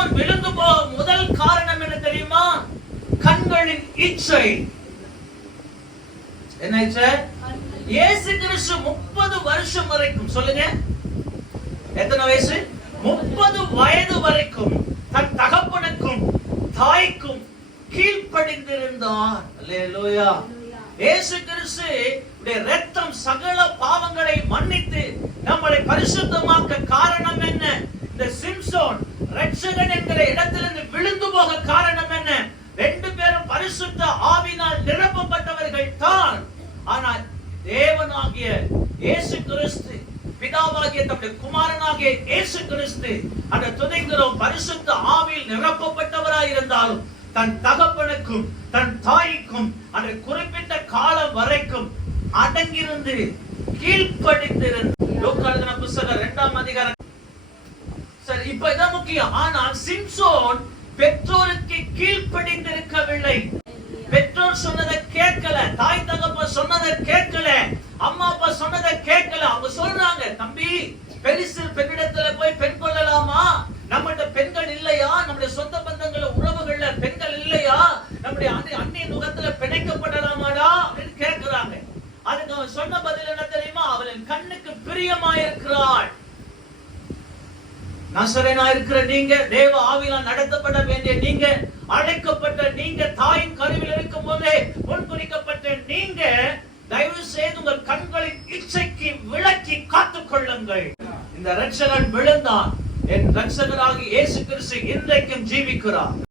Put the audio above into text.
சிம்சோன் விழுந்து போக முதல் காரணம் என்ன தெரியுமா? கண்களின் இச்சை. என்ன இச்சை? இயேசு கிறிஸ்து 30 வருஷம் வரைக்கும், சொல்லுங்க எத்தனை வயசு? 30 வயது வரைக்கும் தன் தகப்பனுக்கும் தாய்க்கும் கீழ்ப்படிந்திருந்தார். அல்லேலூயா. இயேசு கிறிஸ்து இரத்தம் சகல பாவங்களை மன்னித்து நம்மளை பரிசுத்தமாக்க காரணம் என்ன? இந்த சிம்சோன் இரட்சகன் என்கிற இடத்திலிருந்து விழுந்து போக காரணம் என்ன? 2 பேரும் பரிசுத்த ஆவியினால் நிரப்பப்பட்டவர்கள் தான். ஆனால் தேவனாகிய இயேசு கிறிஸ்து, பிதாவாகிய தம்முடைய குமாரனாகிய இயேசு கிறிஸ்து அந்த துணைக்கிறோம் பரிசுத்த ஆவியில் நிரப்பப்பட்டவராய் இருந்தாலும் தன் தகப்பனுக்கும் தன் தாய்க்கும் அந்த குறிப்பிட்ட காலம் வரைக்கும் அடங்கியிருந்து கீழ்ப்படிந்திருந்த லூக்கா எழுதின புத்தகம் 2ஆம் அதிகாரம். சரி, இப்ப இதான் முக்கியம். ஆனால் சிம்சோன் பெற்றோருக்கு கீழ்ப்படிந்திருக்கவில்லை. பெற்றோர் சொன்னதை கேட்கல, தாய் தகப்பன் சொன்னதை கேட்கல, அம்மா அப்பா சொன்னதை கேட்கல. அவங்க சொல்றாங்க, தம்பி பெரிசு பெண்ணிடத்துல போய் பெண் கொள்ளலாமா? நம்மகிட்ட பெண்கள் இல்லையா? நம்முடைய சொந்த பந்தங்கள உறவுகள்ல பெண்கள் இல்லையா? நம்முடைய அந்நிய நுகத்துல பிணைக்கப்படலாமாடா அப்படின்னு கேட்கிறாங்க. அதுக்கு அவன் சொன்ன பதில் என்ன தெரியுமா? அவளின் கண்ணுக்கு பிரியமாயிருக்கிறாள். நசரேனா இருக்கிற நீங்க, தேவ ஆவியால் நடத்தப்பட வேண்டிய நீங்க, அழைக்கப்பட்ட நீங்க, தாயின் கருவில் இருக்கும் போதே முன்குறிக்கப்பட்ட நீங்க, தயவு செய்து உங்கள் கண்களின் இச்சைக்கு விலக்கி காத்துக் கொள்ளுங்கள். இந்த இரட்சகன் விழுந்தான். என் இரட்சகராகிய இயேசு கிறிஸ்து இன்றைக்கும் ஜீவிக்கிறார்.